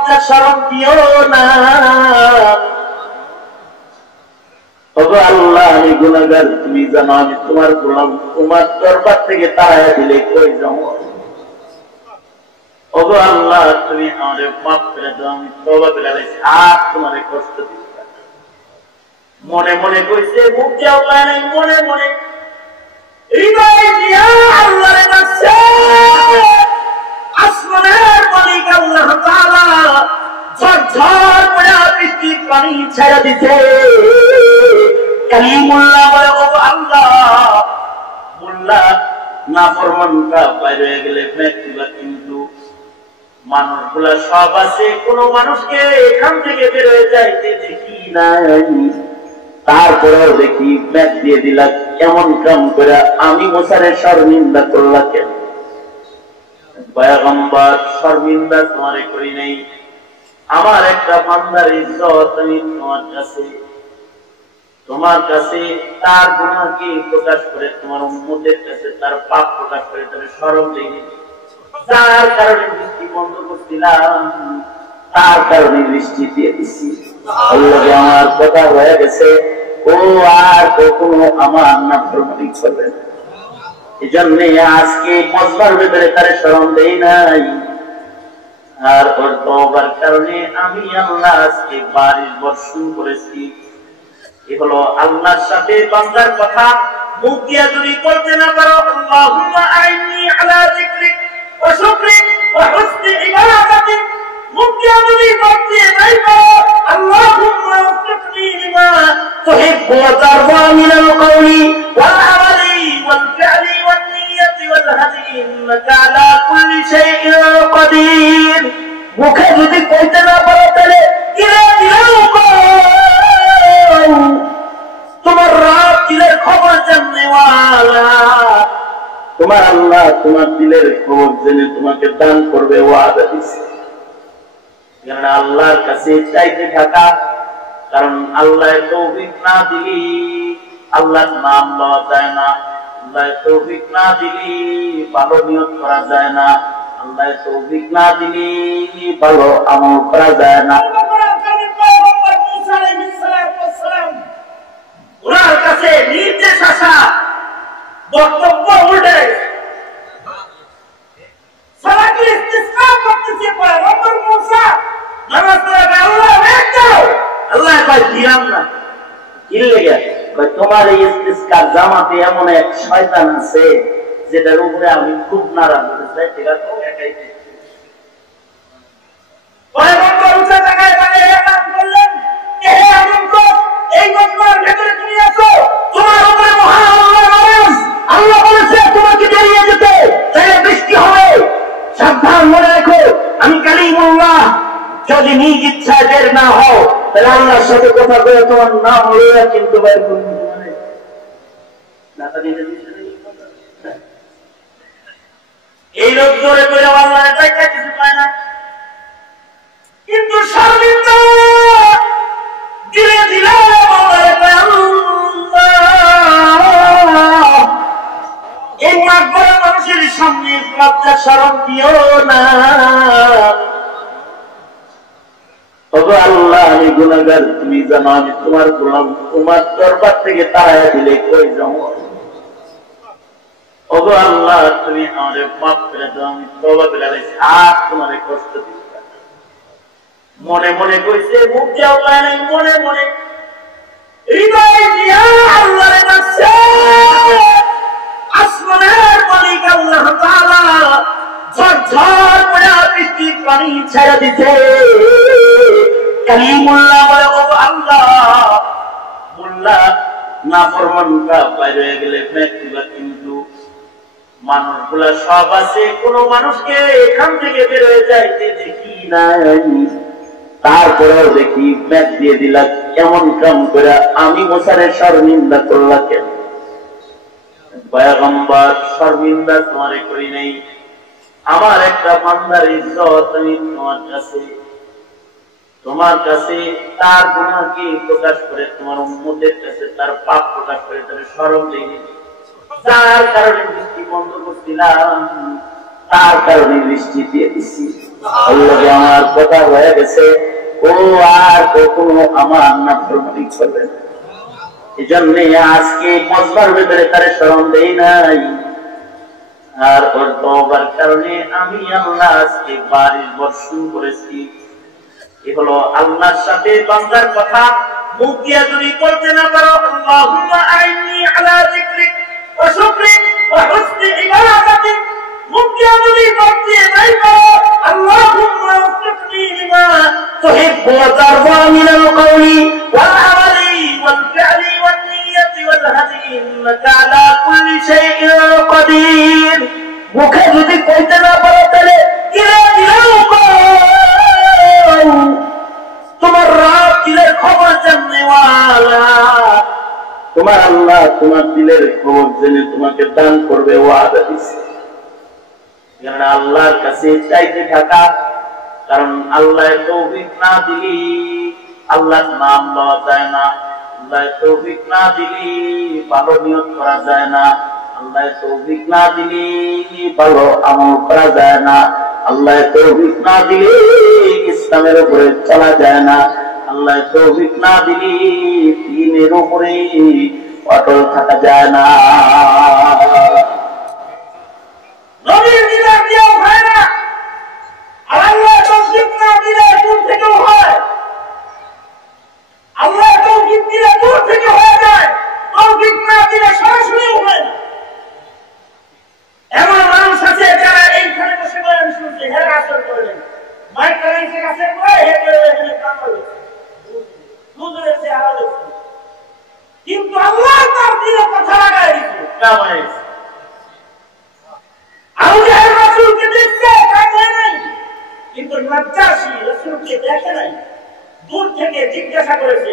লজ্জা শরম দিও না। ওগো আল্লাহ, আমি গুনাহগার, তুমি জানো আমি তোমার গোলাম, তোমার দরবার থেকে তাড়াইয়া দিলে কই যাবো। ওগো আল্লাহ, তুমি আমারে মাফ করে দাও, আমি তওবা করে লাইছি, আর তোমারে কষ্ট দিই। মনে মনে কইছে, মুখ দেও নাই, মনে মনে হৃদয় দিয়া আল্লাহরে ডাকছে। আসমানের মালিক আল্লাহ তাআলা ঝরঝর করে বৃষ্টির পানি ছেড়ে দিতে। কালিমুল্লাহ বলে, ও আল্লাহ, মোল্লা নাফরমানরা বাইরে হয়ে গেলে ব্যক্তিরা, কিন্তু মানুষগুলা সব আছে, কোন মানুষকে এখান থেকে বের হয়ে যাইতে দেখি নাই। তারপরেও দেখি ব্যাগ দিয়ে দিলা, কেমন কাম করে আমি মুসারে শর্মিন্দা করলা কেন? পয়গম্বর, শর্মিন্দা তোমারে করি নাই, আমার একটা বান্দার ইজ্জত আমি তোমার কাছে তার গুনাহকে প্রকাশ করে, তোমার উম্মতের কাছে তার পাপ প্রকাশ করে তাহলে শরম দেয়নি। যার কারণে বৃষ্টি বন্ধ করছিলাম, তার কারণে বৃষ্টি দিয়ে দিচ্ছি। আমার কথা হয়ে গেছে, ও আর কখনো আমার নাফরমানি করবে না। এই জন্য আজকে মজবার ভেতরে তারে শরম দেই নাই। আর ওর তওবার কারণে আমি আল্লাহ আজকে বারিশ বর্ষণ করেছি। এ হলো আল্লাহর সাথে বান্দার কথা। মুখ দিয়া যদি বলতে না পারো, আল্লাহুম্মা আইনি আলা যিকরিক ওয়া শুকরিক ওয়া হুসনি ইবাদাতিক, মুখ দিয়া যদি বলতে নাই পারো, আল্লাহুম্মা ওয়াফিকনি লিমা তুহিব্বু ওয়া তারদা মিনাল কওলি ওয়াল আমালি ওয়াল ফি'লি ওয়ান নিয়্যতি ওয়াল হাদি, ইন্নাকা আলা কুল্লি শাইইন কাদির। মুখে যদি বলতে না পারো, তাহলে দিলে দিলেও তোমার রাত দিলের খবর জাননেওয়ালা, তোমার আল্লাহ তোমার দিলের খবর জেনে তোমাকে দান করবে ওয়াদা দিছে। আল্লাহর কাছে চাইতে থাকা, কারণ আল্লাহ তৌফিক না দিলি আল্লাহর নাম লওয়া যায় না। আল্লাহ তৌফিক না দিলি ভালো নিয়ত করা যায় না। আল্লাহ তৌফিক না দিলি ভালো আমল করা যায় না। ওনার কাছে নির্দেশ আসা, বক্তব্য উল্টে সালাতুল ইস্তিসকা করতেছে, পয়গম্বর মুসা নামাজ পড়ে আল্লাহ বের দাও, আল্লাহ কয় দিলাম না। কি লাগে? কয় তোমার এই ইস্তিসকার জামাতে এমন এক শয়তান আছে যেটার উপরে আমি খুব নারাজ হতে চাই, এটা তো একাই। পয়গম্বর উঠে তাকায় তাকায় এলান করলেন, কে আমন্ত এই ঘটনার ভেতরে তুমি আছো? তোমার উপরে মহান আল্লাহর নারাজ। আল্লাহ বলেছে তোমাকে বেরিয়ে যেতে, তাহলে বৃষ্টি হবে। সাবধান, মনে রাখো আমি কালিমুল্লাহ, যদি নিজ ইচ্ছায় বের না হও তাহলে আল্লাহর সাথে কথা বলে তোমার নাম লইয়া কিন্তু বাইর করব। এই লোক জোরে করে আল্লাহ টাকা কিছু পায় না, কিন্তু শর্মিন্দা দিলে দিলে এই মাগবরা মানুষের সামনে লজ্জা শরম দিও না। ওগো আল্লাহ, আমি গুনাহগার, তুমি জানো আমি তোমার গোলাম, তোমার দরবার থেকে তাড়াইয়া দিলে কই যাবো। ওগো আল্লাহ, তুমি আমারে মাফ করে দাও, আমি তওবা করে লাইছি, আর তোমারে কষ্ট দিই। মনে মনে কইছে, মুখ দেও নাই, মনে মনে হৃদয় দিয়া আল্লাহরে ডাকছে। আসমানের মালিক আল্লাহ তাআলা ঝরঝর করে বৃষ্টির পানি ছেড়ে দিতে। কালিমুল্লাহ বলে, ও আল্লাহ, মোল্লা নাফরমানরা বাইরে হয়ে গেলে ব্যক্তিরা, কিন্তু মানুষগুলা সব আছে, কোন মানুষকে এখান থেকে বের হয়ে যাইতে দেখি নাই। তারপরেও দেখি ব্যাগ দিয়ে দিলা, কেমন কাম করে আমি মুসারে শর্মিন্দা করলা কেন? পয়গম্বর, শর্মিন্দা তোমারে করি নাই, আমার একটা বান্দার ইজ্জত আমি তোমার কাছে তার গুনাহকে প্রকাশ করে, তোমার উম্মতের কাছে তার পাপ প্রকাশ করে তাহলে শরম দেয়নি। যার কারণে বৃষ্টি বন্ধ করছিলাম, তার কারণে বৃষ্টি দিয়ে দিচ্ছি। আমার কথা হয়ে গেছে, ও আর কখনো আমার নাফরমানি করবে না। এই জন্য আজকে মজবার ভেতরে তার স্মরণ দেই নাই, আর ওর তওবার কারণে আমি আল্লাহ আজকে বারিশ বর্ষণ করেছি। এ হলো আল্লাহর সাথে বান্দার কথা মুখ দিয়ে যদি বলতে না পারো, আল্লাহুম্মা আইনি আলা যিকরিক ওয়া শুকরিক ওয়া হুসনি ইবাদাতিক, মুখ দিয়ে যদি বলতে নাই পারো, আল্লাহুম্মা ওয়াফিকনি লিমা তুহিব্বু ওয়া তারদা মিনাল কওলি ওয়াল আমালি ওয়াল ফি'লি ওয়ান নিয়্যতি ওয়াল হাদি ইন্নাকা আলা কুল্লি শাইইন কাদির। মুখে যদি কইতে না পারো তাহলে দিলে দিলেও তোমার রব দিলের খবর জাননেওয়ালা, তোমার আল্লাহ তোমার দিলের খবর জেনে তোমাকে দান করবে ওয়াদা দিছে। কারণ আল্লাহর কাছে চাইতে থাকা, কারণ আল্লাহ তৌফিক না দিলি আল্লাহর নাম লওয়া যায় না, আল্লাহ তৌফিক না দিলি ভালো নিয়ত করা যায় না, আল্লাহ তৌফিক না দিলি ভালো আমল করা যায় না, আল্লাহ তৌফিক না দিলে ইসলামের উপরে চলা যায় না, আল্লাহ তৌফিক না দিলে দ্বীনের উপরে অটল থাকা যায় না। নবীর দিদার দিয়েও হয় না, আর আল্লাহ তৌফিক না দিলে দূর থেকেও হয়, আল্লাহ তৌফিক দিলে দূর থেকে হয়ে যায়, তৌফিক না দিলে সরাসরিও হয় না। এমন মানুষ আছে যারা এইখানে বসে বয়ান শুনছে, হেরা আসর করলেন, মাইক লাগাইছে কাছে করে হেঁটে এখানে কাম করেছে, হুজুরের চেহারা দেখছে, কিন্তু আল্লাহ তার দিলে কথা লাগাই দিচ্ছে, কাম হয়েছে। আবু জাহেল রাসূলকে দেখছে, কাম হয় নাই, কিন্তু নাজ্জাশী রাসূলকে দেখে নাই, দূর থেকে জিজ্ঞাসা করেছে,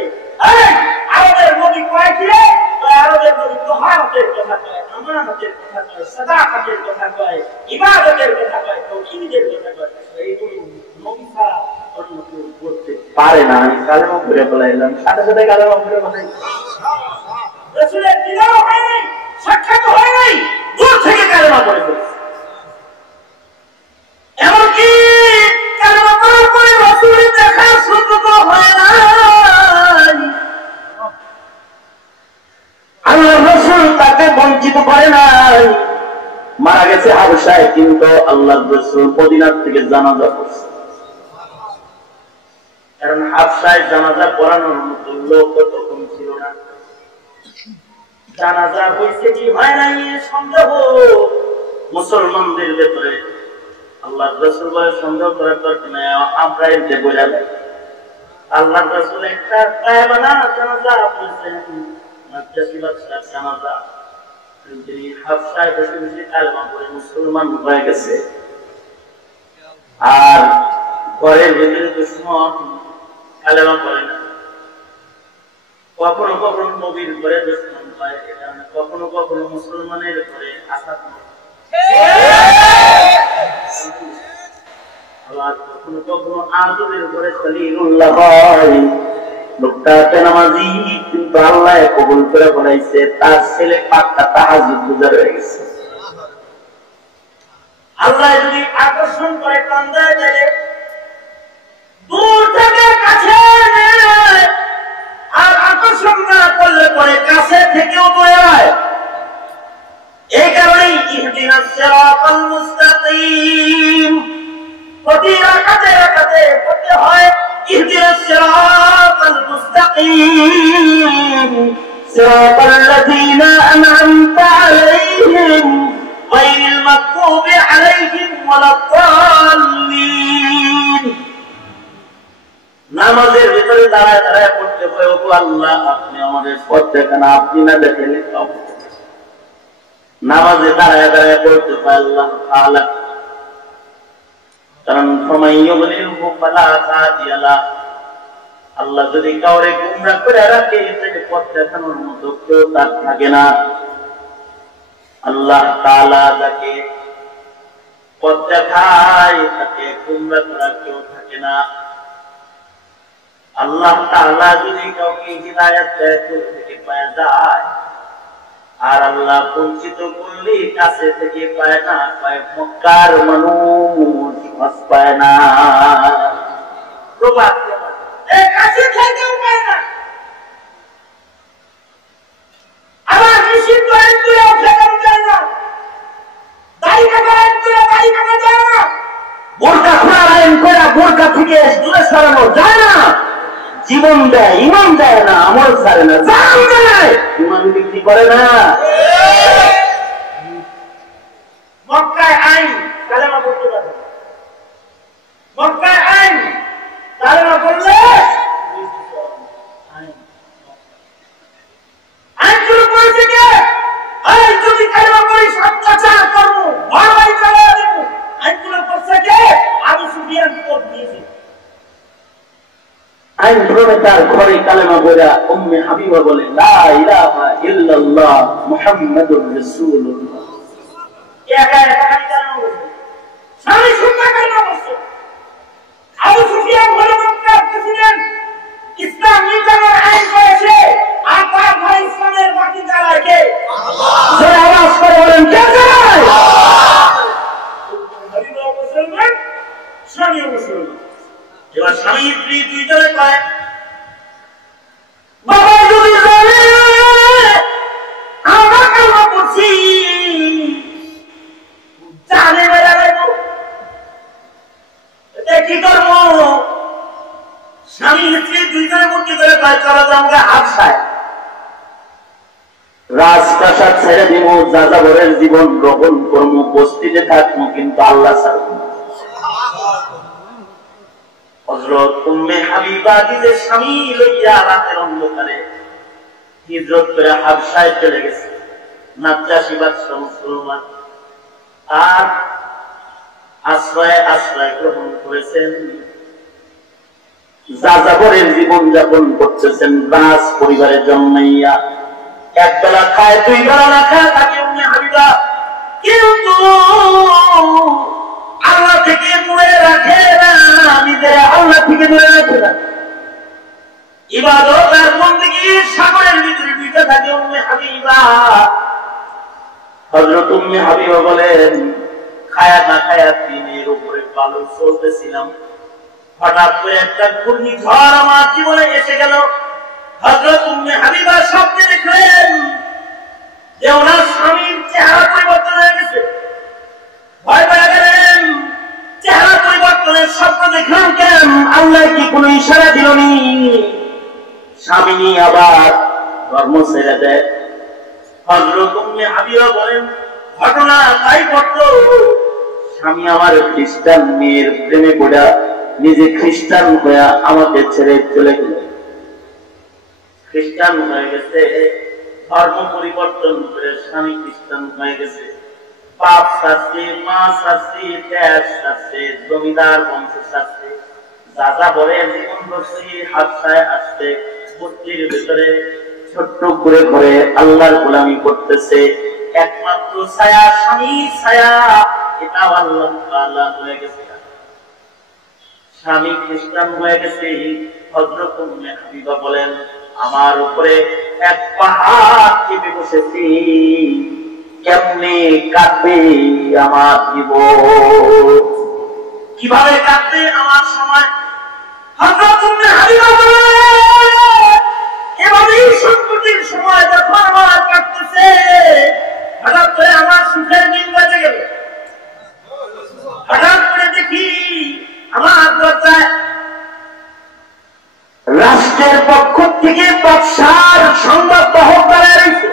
এই আরবের নবী কয় কি রে? আরবের নবী তাহারাতের কথা কয়, আমানতের কথা কয়, সাদাকাতের কথা কয়, ইবাদতের কথা কয়, তাওহীদের কথা কয়। এইগুলো নবী ছাড়া অন্য কেউ করতে পারে না। আমি কালেমা পড়ে বলাইলাম, সাথে সাথে কালেমা পড়ে বলাই, রাসূলের দিদার হয় নাই, সাক্ষাৎ হয় নাই, দূর থেকে কালেমা পড়ে ফেলেছে। এমনকি কালেমা পড়ার পরে রাসূলের দেখার সুযোগ হয় না। আল্লাহর রাসূল তাকে বঞ্চিত করে নাই, মারা গেছে হাবশায়, কিন্তু আল্লাহর রাসূল মদিনা থেকে জানাজা পড়ছে। কারণ হাবশায় জানাজা পড়ানোর মতো লোক তখন ছিল না। জানাজা হয়েছে কি হয় নাই সন্দেহ মুসলমানদের ভেতরে। আল্লাহর রাসূল বলে সন্দেহ করার দরকার নেই, আমরা এতে বলে দেয় আল্লাহর রাসূল একটা গায়বানা জানাজা পড়ছেন, নাজ্জাশী বাদশার জানাজা। তিনি হাবশায় বসে বসে কালেমা পড়ে মুসলমান হয়ে গেছে, আর ঘরের ভেতরে দুশমন কালেমা পড়ে না। কখনো কখনো নবীর ঘরে দুশমন হয়, এটা কখনো কখনো মুসলমানের ঘরে আসাদ হয়, আবার কখনো কখনো আযমের ঘরে খলিলুল্লাহ হয়। লোকটা নামাজি, কিন্তু আল্লাহ কবুল করে বলাইছে, তার ছেলে পাক্কা তাহাজ্জুদ গুজার হয়ে গেছে। আল্লাহ যদি আকর্ষণ করে কান্দায় যায়, দূর থেকে কাছে নেয়, আর আকর্ষণ না করলে পরে কাছে থেকেও দূরে হয়। এই কারণেই ইহদিনাস সিরাতাল মুস্তাকিম প্রতি রাকাতে রাকাতে পড়তে হয়, ইহদিনাস সিরাতাল মুস্তাকিম সিরাতাল লাযীনা আন'আমতা আলাইহিম গায়রিল মাগদুবি আলাইহিম ওয়ালাদ-দাল্লিন। নামাজের ভিতরে দাঁড়ায় দাঁড়ায় পড়তে হয়, ওগো আল্লাহ আপনি আমাদের পথ দেখান, আপনি না দেখালে নামাজে দাঁড়ায় দাঁড়ায় পড়তে হয় আল্লাহ তাআলা। কারণ আল্লাহ যদি কাউরে গুমরাহ করে রাখে, তাকে পথ দেখানোর মতো কেউ তার থাকে না। আল্লাহ তাআলা যাকে পথ দেখায় তাকে গুমরাহ করার কেউ থাকে না। আল্লাহ তাআলা যদি কাউকে হিদায়াত দেয়, থেকে পাওয়া যায়, আর আল্লাহ বঞ্চিত করলে কাছে থেকে পায় না, পায় মক্কার মানুষ পায় না। প্রবাদ কাছে থেকেও পায় না, আবার নিষিদ্ধ আইন করে ফেরানো যায় না, দাড়ি কাটা আইন করে দাড়ি কাটা যায় না, বোরকা খোলার আইন করে বোরকা থেকে দূরে সরানো যায় না। জীবন দেয়, ইমান দেয় না, আমল ছাড়ে না, জান দেয়, ইমান বিক্রি করে না। মক্কায় আইন কালেমা পড়তে পারে, মক্কায় আইন কালেমা পড়লে আইনগুলো পড়েছে কে? আইন যদি কালেমা পড়ি অত্যাচার করবো, ঘর বাড়ি চালিয়ে দেবো, আইনগুলো পড়ছে কে? আবু সুফিয়ান কোড দিয়েছে। আইন প্রণেতার ঘরে কালেমা পড়া উম্মে হাবিবা বলে লা ইলাহা ইল্লাল্লাহ মুহাম্মাদুর রাসূলুল্লাহ। একা একা কালেমা পড়ছে, স্বামী সুন্নাহ কালেমা পড়ছে। আবু সুফিয়ান বলে মক্কার প্রেসিডেন্ট, ইসলাম নির্যাতনের আইন করেছে, আর তার ভাই ইসলামের বাকি চালায় কে? আল্লাহ। যারা আওয়াজ করে বলেন কে চালায়? হাবিবা মুসলমান, স্বামীও মুসলমান। এবার স্বামী স্ত্রী দুইজনে পায়, বাবা যদি জানে আমরা কালেমা পড়ছি, জানে মেরে দেব, এটা কি করবো? স্বামী স্ত্রী দুইজনে মুক্তি করে পায়, চলো তো আমরা হাবশায় রাজপ্রাসাদ ছেড়ে দিব, যাযাবরের জীবন গ্রহণ করবো, বস্তিতে থাকবো, কিন্তু আল্লাহ ছাড়বো না। হযরত উম্মে হাবিবা নিজের স্বামী লইয়া রাতের অন্ধকারে হিজরত করে হাবশায় চলে গেছে। নাজ্জাশী বাদশা মুসলমান, আর আশ্রয় গ্রহণ করেছেন, যাযাবরের জীবন যাপন করতেছেন রাজ পরিবারের জন্মাইয়া। একবেলা খায়, দুই বেলা না খায় থাকে উম্মে হাবিবা, কিন্তু আল্লাহ থেকে দূরে রাখে না, নিজেরা আল্লাহ থেকে দূরে রাখে না। ইবাদত আর বন্দেগীর সাগরের ভিতরে ডুবে থাকে উম্মে হাবিবা। হযরত উম্মে হাবিবা বলেন, খায়া না খায়া দিনের উপরে বালু চলতেছিলাম, হঠাৎ করে একটা ঘূর্ণিঝড় আমার জীবনে এসে গেল। হযরত উম্মে হাবিবা স্বপ্নে দেখলেন যে ওনার স্বামীর চেহারা পরিবর্তন হয়ে গেছে। ভয় পেয়ে গেলেন, চেহারা পরিবর্তনের স্বপ্ন দেখলেন কেন? আল্লাহ কি কোনো ইশারা দিলনি? স্বামী আবার ধর্ম ছেড়ে দেয়। হযরত উম্মে হাবিবা বলেন, ঘটনা তাই ঘটল, স্বামী আমার খ্রিস্টান মেয়ের প্রেমে পড়া নিজে খ্রিস্টান হয়ে আমাকে ছেড়ে চলে গেল। খ্রিস্টান হয়ে গেছে, ধর্ম পরিবর্তন করে স্বামী খ্রিস্টান হয়ে গেছে। বাপ শাস্তি, মা শাস্তি, দেশ শাস্তি, জমিদার বংশ শাস্তি, যাযাবরের জীবন করছি, হাবশায় আসছে, বস্তির ভেতরে ছোট্ট করে ঘরে আল্লাহর গোলামি করতেছে। একমাত্র ছায়া, স্বামীর ছায়া, এটাও আল্লাহ তাআলা হয়ে গেছে। স্বামী খ্রিস্টান হয়ে গেছে। হযরত উম্মে হাবিবা বলেন, আমার উপরে এক পাহাড় চেপে বসেছি, কেমনে কাটবে আমার জীবন, কিভাবে কাটবে আমার সময়? হযরত উম্মে হাবিবা বলেন, এভাবেই সংকটের সময় যখন আমার কাটতেছে, হঠাৎ করে আমার সুখের দিন বেজে গেল। হঠাৎ করে দেখি আমার দরজায় রাষ্ট্রের পক্ষ থেকে বাদশার সংবাদ বাহক দাঁড়ায় রয়েছে।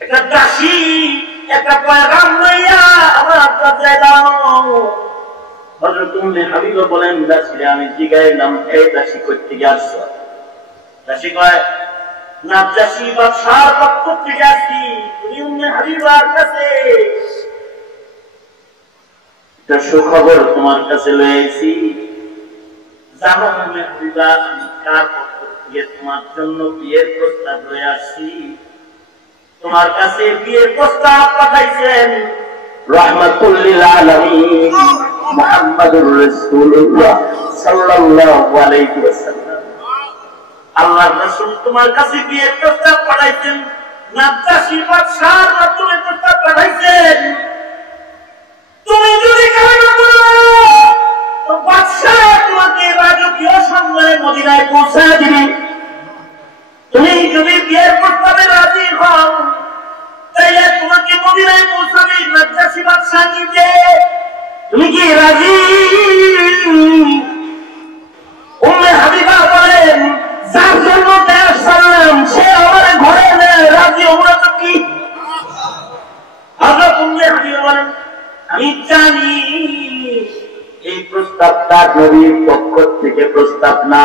একটা দাসী একটা পয়গাম লইয়া আমার দরজায় দাঁড়ানো। হযরত উম্মে হাবিবা বলেন, দাসীরে আমি জিজ্ঞাসলাম, এই দাসী কই থেকে আসছো? দাসী কয়, নাজ্জাশী বাদশার পক্ষ থেকে আসছি, তুমি উম্মে হাবিবার কাছে একটা সুখবর তোমার কাছে লয়ে আইছি। জানো উম্মে হাবিবা, আমি কার পক্ষ থেকে তোমার জন্য বিয়ের প্রস্তাব লয়ে আসছি? তোমার কাছে বিয়ের প্রস্তাব পাঠাইছেন রাহমাতুল লিল আলামিন মুহাম্মাদুর রাসূলুল্লাহ সাল্লাল্লাহু আলাইহি ওয়াসাল্লাম। আল্লাহর রাসূল তোমার কাছে বিয়ের প্রস্তাব পাঠাইছেন, নাজ্জাশী বাদশার মাধ্যমে প্রস্তাব পাঠাইছেন। তুমি যদি কালেমা পড়ো তো বাদশা তোমাকে রাজকীয় সম্মানে মদিনায় পৌঁছায় দিবে। তুমি যদি বিয়ের প্রস্তাবে রাজি হও তাইলে তোমাকে মদিনায় পৌঁছাবে নাজ্জাশী বাদশা নিজে। তুমি কি রাজি? উম্মে হাবিবা বলেন, যার জন্য দেশ ছাড়লাম সে আমার ঘরে নেয়, রাজি হবো না তো কি? হযরত উম্মে হাবিবা বলেন, আমি জানি এই প্রস্তাবটা নবীর পক্ষ থেকে প্রস্তাব না,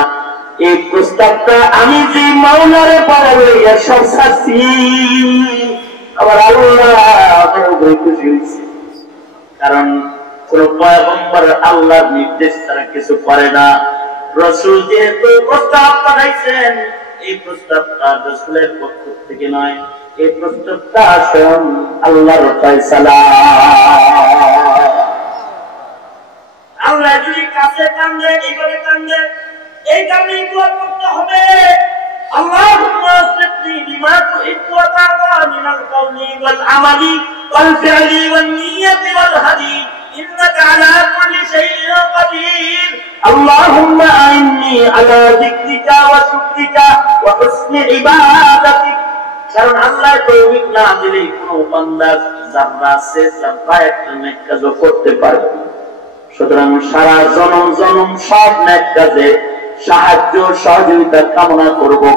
এই প্রস্তাবটা আমি যে মাওলারে পাওয়ার সব শাস্তি আমার আল্লাহ আমার উপরে খুশি হয়েছে। কারণ কোন পয়গম্বর আল্লাহর নির্দেশ তারা কিছু করে না। রাসূল যেহেতু প্রস্তাব পাঠাইছেন, এই প্রস্তাবটা রাসূলের পক্ষ থেকে নয়, এই প্রস্তাবটা স্বয়ং আল্লাহর ফয়সালা। আল্লাহ যদি কাছে কান্দে এইভাবে কান্দে, এই কারণে দোয়া করতে হবে, আল্লাহুম্মা আসলিফনি বিমা তুহিব্বু ওয়া তারদা মিনাল কওলি ওয়াল আমালি ওয়াল ফি'লি ওয়ান নিয়্যতি ওয়াল হাদি ইন্নাকা আলা কুল্লি শাইইন কাদির। আল্লাহুম্মা আইন্নি আলা যিকরিকা ওয়া শুকরিকা ওয়া হুসনি ইবাদাতিক। কারণ আল্লাহ তৌফিক না দিলে কোনো বান্দা যারা সে যারা একটা নেক কাজ করতে পারবে না। সুতরাং সারা জনম জনম সব নেক কাজে সাহায্য সহযোগিতা কামনা করবো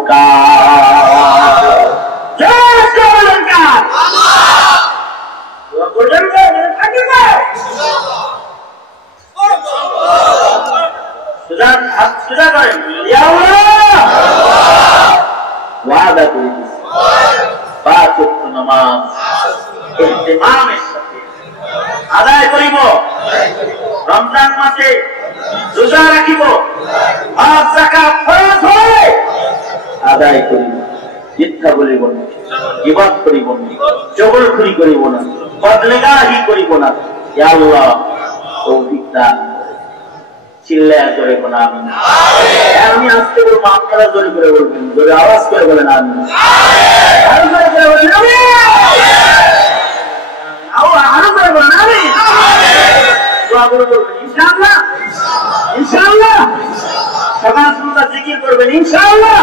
ওয়াদা করে দিচ্ছি, পাঁচ ওয়াক্ত নামাজ ইহতিমামের সাথে আদায় করিব, রমজান মাসে রোজা রাখিব, হজ যাকাত ফরজ হয় আদায় করিব, মিথ্যা বলিব না, গীবত করিব না, চগলখড়ি করিব না, বদলেগাহি করিব না। ইয়া আল্লাহ তৌফিক দান। চিল্লায়া জোরে বলেন আমিন। আমি আজকে বলবো, আপনারা জোরে করে বলবেন, জোরে আওয়াজ করে বলেন আমিন। আরো জোরে করে বলেন আমিন। আরো জোরে বলেন আমিন। দোয়া করে বলবেন ইনশাআল্লাহ, ইনশাআল্লাহ। সকাল সন্ধ্যা জিকির করবেন ইনশাআল্লাহ।